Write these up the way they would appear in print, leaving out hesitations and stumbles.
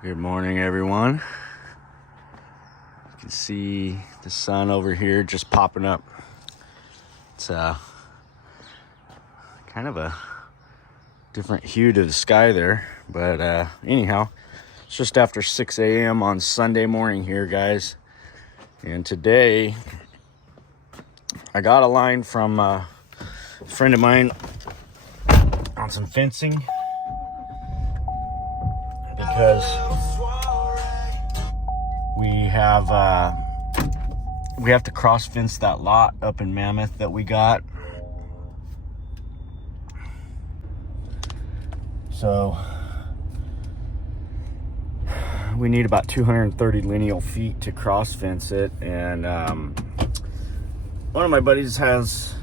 Good morning, everyone. You can see the sun over here just popping up. It's kind of a different hue to the sky there, but anyhow, it's just after 6 a.m. on Sunday morning here, guys. And today I got a line from a friend of mine on some fencing because we have to cross fence that lot up in Mammoth that we got. So we need about 230 lineal feet to cross fence it, and one of my buddies has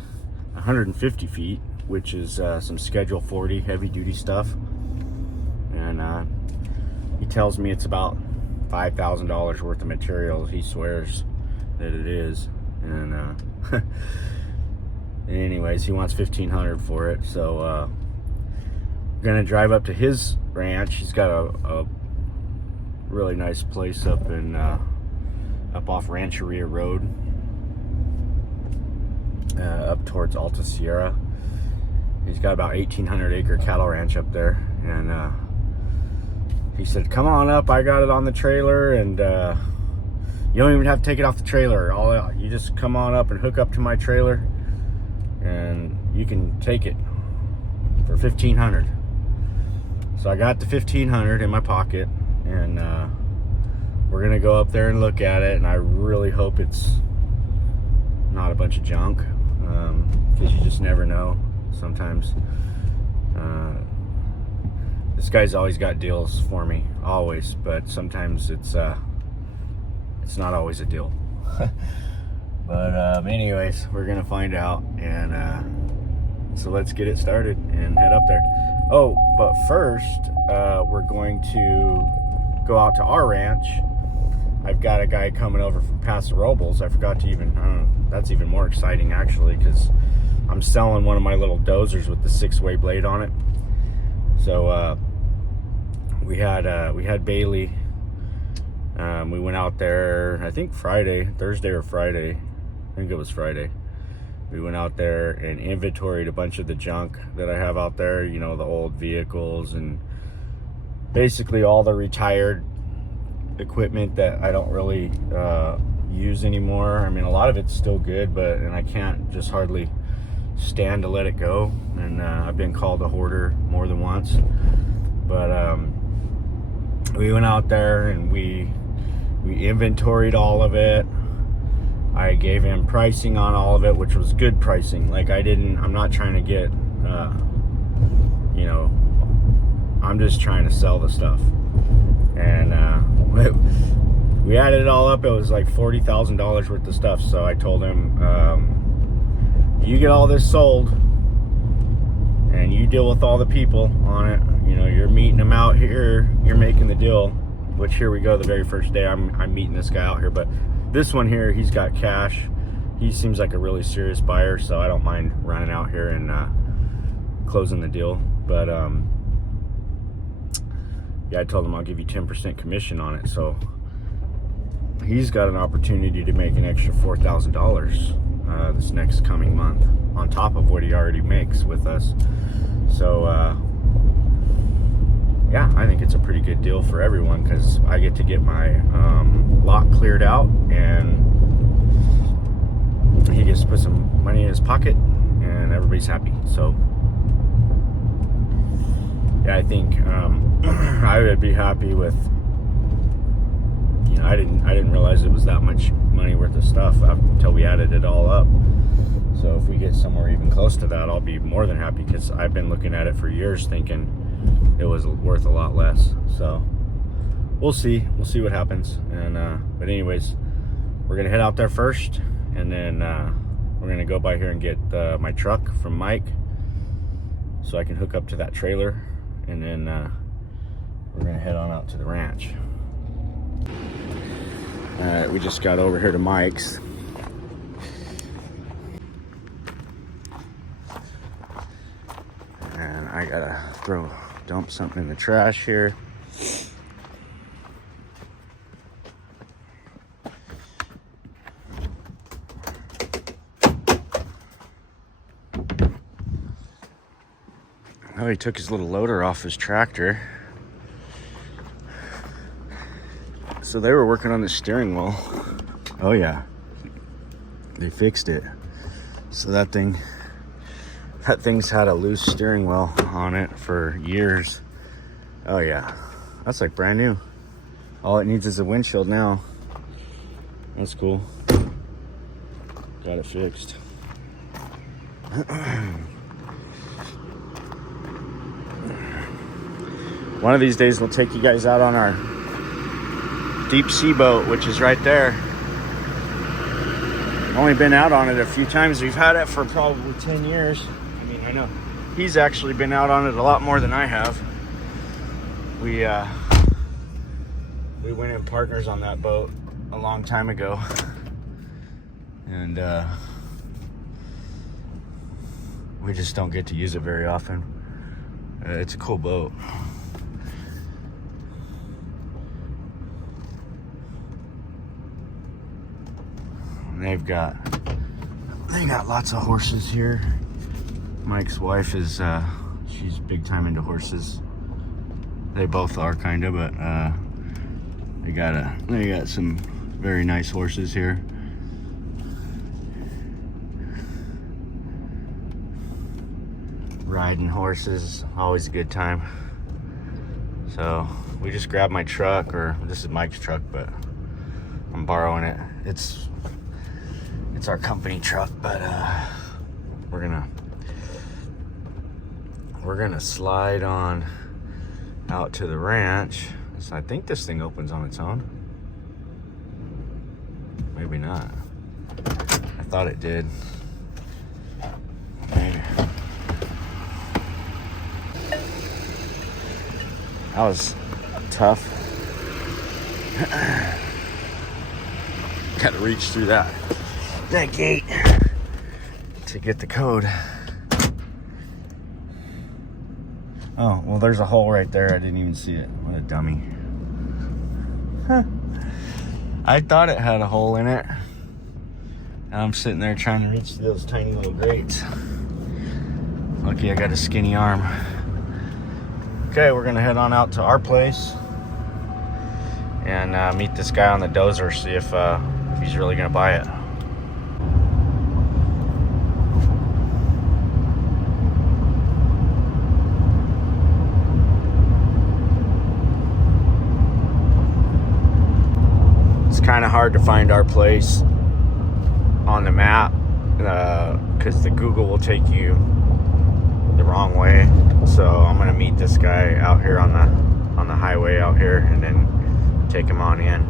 150 feet, which is some Schedule 40 heavy duty stuff, and he tells me it's about $5,000 worth of materials. He swears that it is, and anyways, he wants $1,500 for it. So we're gonna drive up to his ranch. He's got a really nice place up in up off Rancheria Road, up towards Alta Sierra. He's got about 1,800 acre cattle ranch up there, and he said, "Come on up. I got it on the trailer, and you don't even have to take it off the trailer. You just come on up and hook up to my trailer, and you can take it for $1,500." So I got the $1,500 in my pocket, and we're gonna go up there and look at it. And I really hope it's not a bunch of junk, because you just never know. Sometimes this guy's always got deals for me, always, but sometimes it's not always a deal. But anyways, we're gonna find out, and so let's get it started and head up there. Oh, but first we're going to go out to our ranch. I've got a guy coming over from Paso Robles. I forgot to that's even more exciting, actually, because I'm selling one of my little dozers with the 6-way blade on it. So we had Bailey. We went out there, I think Thursday or Friday. I think it was Friday. We went out there and inventoried a bunch of the junk that I have out there, you know, the old vehicles and basically all the retired equipment that I don't really use anymore. I mean, a lot of it's still good, and I can't just hardly stand to let it go. And I've been called a hoarder more than once. But we went out there and we inventoried all of it. I gave him pricing on all of it, which was good pricing. Like, I'm not trying to get, I'm just trying to sell the stuff. And we added it all up. It was like $40,000 worth of stuff. So I told him, you get all this sold and you deal with all the people on it. You know, you're meeting them out here. You're making the deal, which here we go. The very first day I'm meeting this guy out here, but this one here, he's got cash. He seems like a really serious buyer, so I don't mind running out here and closing the deal. But yeah, I told him I'll give you 10% commission on it. So he's got an opportunity to make an extra $4,000 this next coming month on top of what he already makes with us. So yeah, I think it's a pretty good deal for everyone, because I get to get my lot cleared out, and he gets to put some money in his pocket, and everybody's happy. So yeah, I think I would be happy with, you know, I didn't realize it was that much money worth of stuff until we added it all up. So if we get somewhere even close to that, I'll be more than happy, because I've been looking at it for years thinking it was worth a lot less. So we'll see what happens. And but anyways, we're gonna head out there first, and then we're gonna go by here and get my truck from Mike, so I can hook up to that trailer, and then we're gonna head on out to the ranch. We just got over here to Mike's. And I gotta dump something in the trash here. Oh, he took his little loader off his tractor. So they were working on the steering wheel. Oh yeah, they fixed it. So that thing's had a loose steering wheel on it for years. Oh yeah, that's like brand new. All it needs is a windshield now. That's cool. Got it fixed. One of these days we'll take you guys out on our deep sea boat, which is right there. Only been out on it a few times. We've had it for probably 10 years. I mean, I know he's actually been out on it a lot more than I have. We went in partners on that boat a long time ago, and we just don't get to use it very often. It's a cool boat. And they got lots of horses here. Mike's wife is she's big time into horses. They both are kind of, but they got some very nice horses here. Riding horses, always a good time. So we just grabbed my truck, or this is Mike's truck, but I'm borrowing it. It's our company truck, but we're gonna slide on out to the ranch. So I think this thing opens on its own. Maybe not. I thought it did. Maybe. That was tough. Got to reach through that gate to get the code. Oh, well, there's a hole right there. I didn't even see it. What a dummy. Huh. I thought it had a hole in it. And I'm sitting there trying to reach those tiny little grates. Lucky I got a skinny arm. Okay, we're gonna head on out to our place and meet this guy on the dozer, see if he's really gonna buy it. It's kind of hard to find our place on the map because the Google will take you the wrong way. So I'm gonna meet this guy out here on the highway out here, and then take him on in.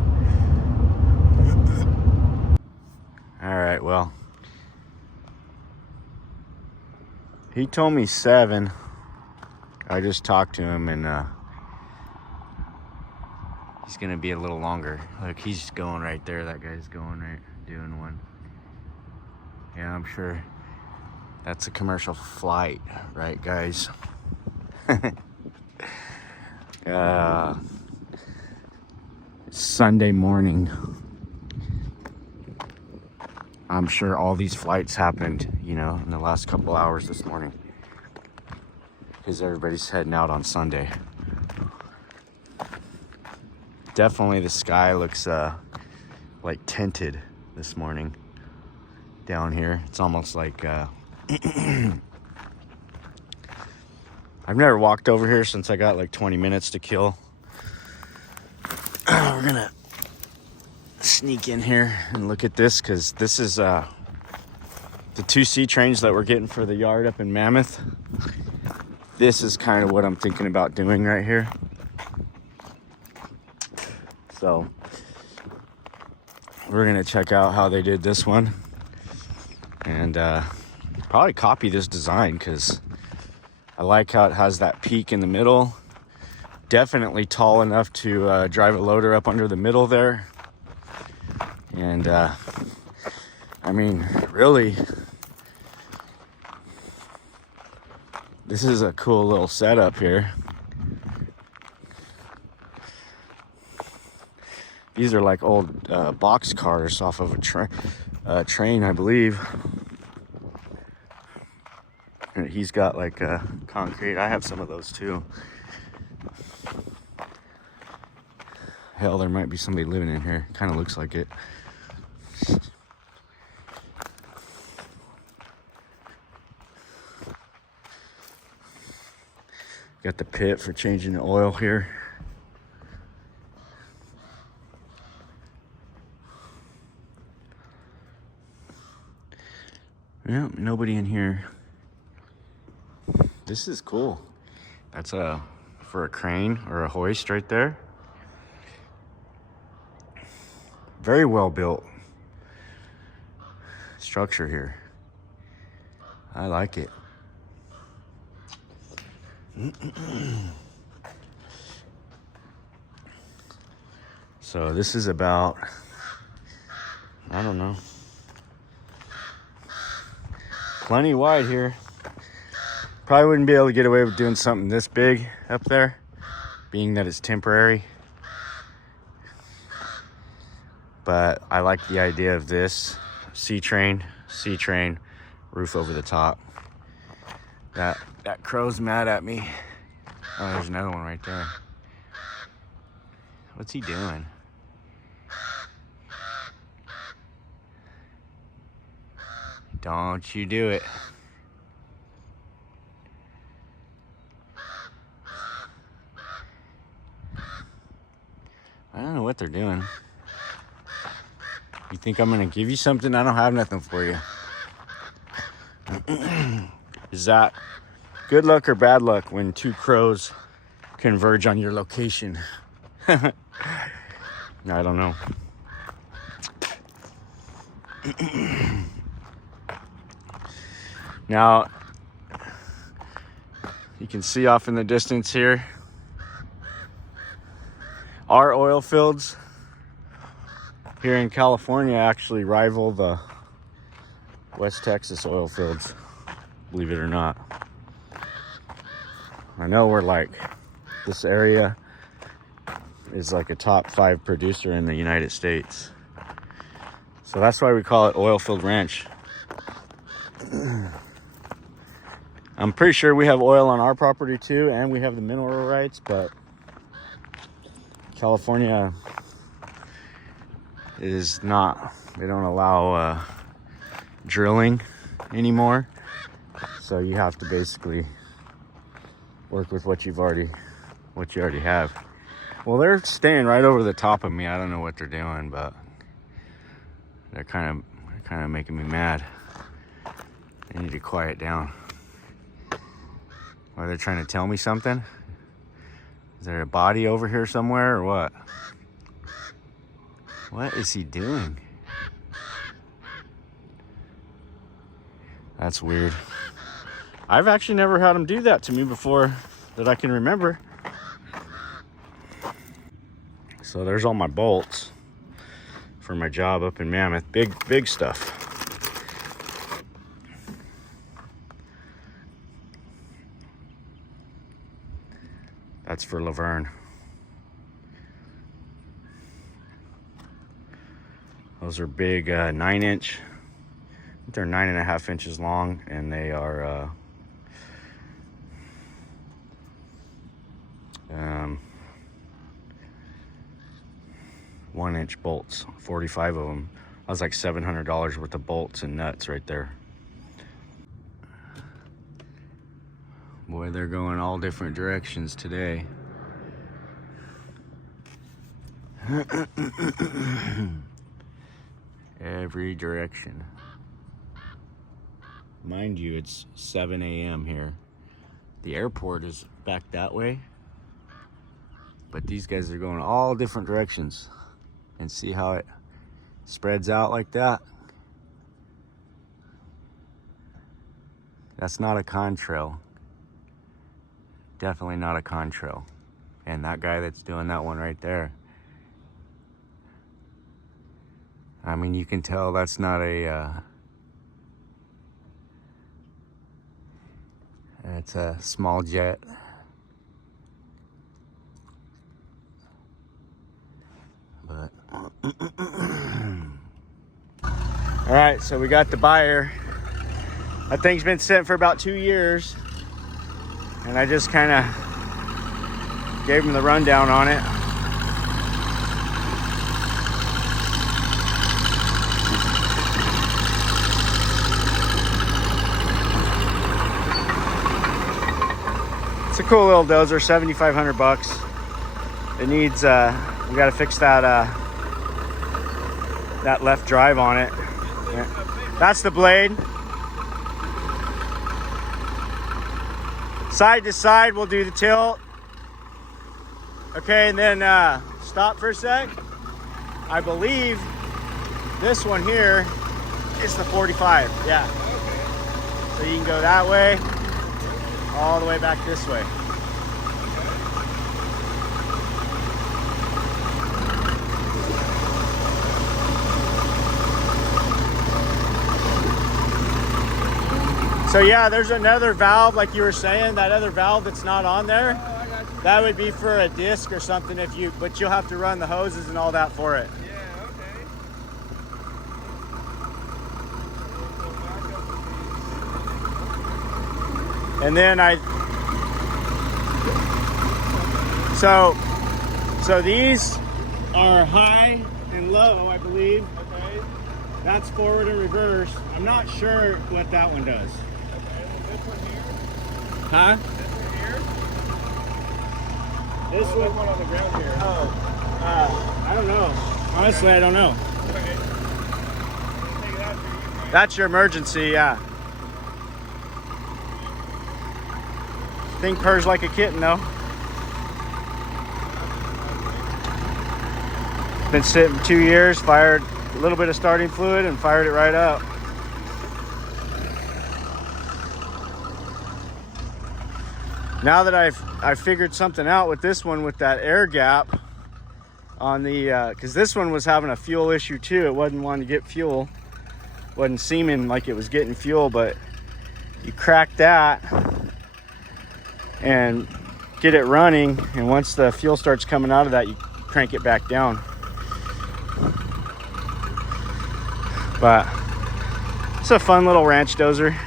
All right, well, he told me 7. I just talked to him, and he's gonna be a little longer. Look, he's going right there. That guy's going right, doing one. Yeah, I'm sure that's a commercial flight, right, guys? Sunday morning. I'm sure all these flights happened, in the last couple hours this morning, because everybody's heading out on Sunday. Definitely the sky looks like tinted this morning down here. It's almost like I've never walked over here since I got like 20 minutes to kill. We're gonna sneak in here and look at this, because this is the 2C trains that we're getting for the yard up in Mammoth. This is kind of what I'm thinking about doing right here. So we're gonna check out how they did this one, and probably copy this design, because I like how it has that peak in the middle. Definitely tall enough to drive a loader up under the middle there. And I mean, really, this is a cool little setup here. These are like old box cars off of a train, I believe. And he's got like concrete. I have some of those too. Hell, there might be somebody living in here. Kind of looks like it. Got the pit for changing the oil here. Yeah, nobody in here. This is cool. That's for a crane or a hoist right there. Very well built structure here. I like it. So this is about, I don't know, plenty wide here. Probably wouldn't be able to get away with doing something this big up there, being that it's temporary. But I like the idea of this C-train, roof over the top. That crow's mad at me. Oh, there's another one right there. What's he doing? Don't you do it. I don't know what they're doing. You think I'm gonna give you something? I don't have nothing for you. Is that good luck or bad luck when two crows converge on your location? I don't know. Now, you can see off in the distance here, our oil fields here in California actually rival the West Texas oil fields, believe it or not. I know we're like, this area is like a top 5 producer in the United States. So that's why we call it Oilfield Ranch. I'm pretty sure we have oil on our property too, and we have the mineral rights, but California is not, they don't allow drilling anymore. So you have to basically work with what you already have. Well, they're staying right over the top of me. I don't know what they're doing, but they're kind of making me mad. I need to quiet down. Are they trying to tell me something? Is there a body over here somewhere or what? What is he doing? That's weird. I've actually never had him do that to me before that I can remember. So there's all my bolts for my job up in Mammoth. Big stuff. That's for Laverne. Those are big 9-inch. They're 9.5 inches long, and they are 1-inch bolts, 45 of them. That was like $700 worth of bolts and nuts right there. Boy, they're going all different directions today. Every direction. Mind you, it's 7 a.m. here. The airport is back that way. But these guys are going all different directions. And see how it spreads out like that? That's not a contrail. Definitely not a contrail. And that guy that's doing that one right there, I mean, you can tell that's not a it's a small jet. But all right, so we got the buyer. That thing's been sitting for about 2 years, and I just kind of gave him the rundown on it. It's a cool little dozer, 7,500 bucks. It needs, we got to fix that that left drive on it. Yeah. That's the blade. Side to side, we'll do the tilt. Okay, and then stop for a sec. I believe this one here is the 45. Yeah. So you can go that way, all the way back this way. So yeah, there's another valve, like you were saying, that other valve that's not on there. Oh, I got you. That would be for a disc or something if you, but you'll have to run the hoses and all that for it. Yeah, okay. And then so these are high and low, I believe. Okay. That's forward and reverse. I'm not sure what that one does. Okay, well, this one here. Huh? This one here. This Oh, there's one on the ground here. Oh, I don't know. Honestly, I don't know. Okay. Take it out for you. That's your emergency, yeah. Thing purrs like a kitten, though. Been sitting 2 years, fired a little bit of starting fluid and fired it right up. Now that I've figured something out with this one, with that air gap on the, because this one was having a fuel issue too. It wasn't wanting to get fuel. Wasn't seeming like it was getting fuel, but you crack that and get it running, and once the fuel starts coming out of that, you crank it back down. But it's a fun little ranch dozer.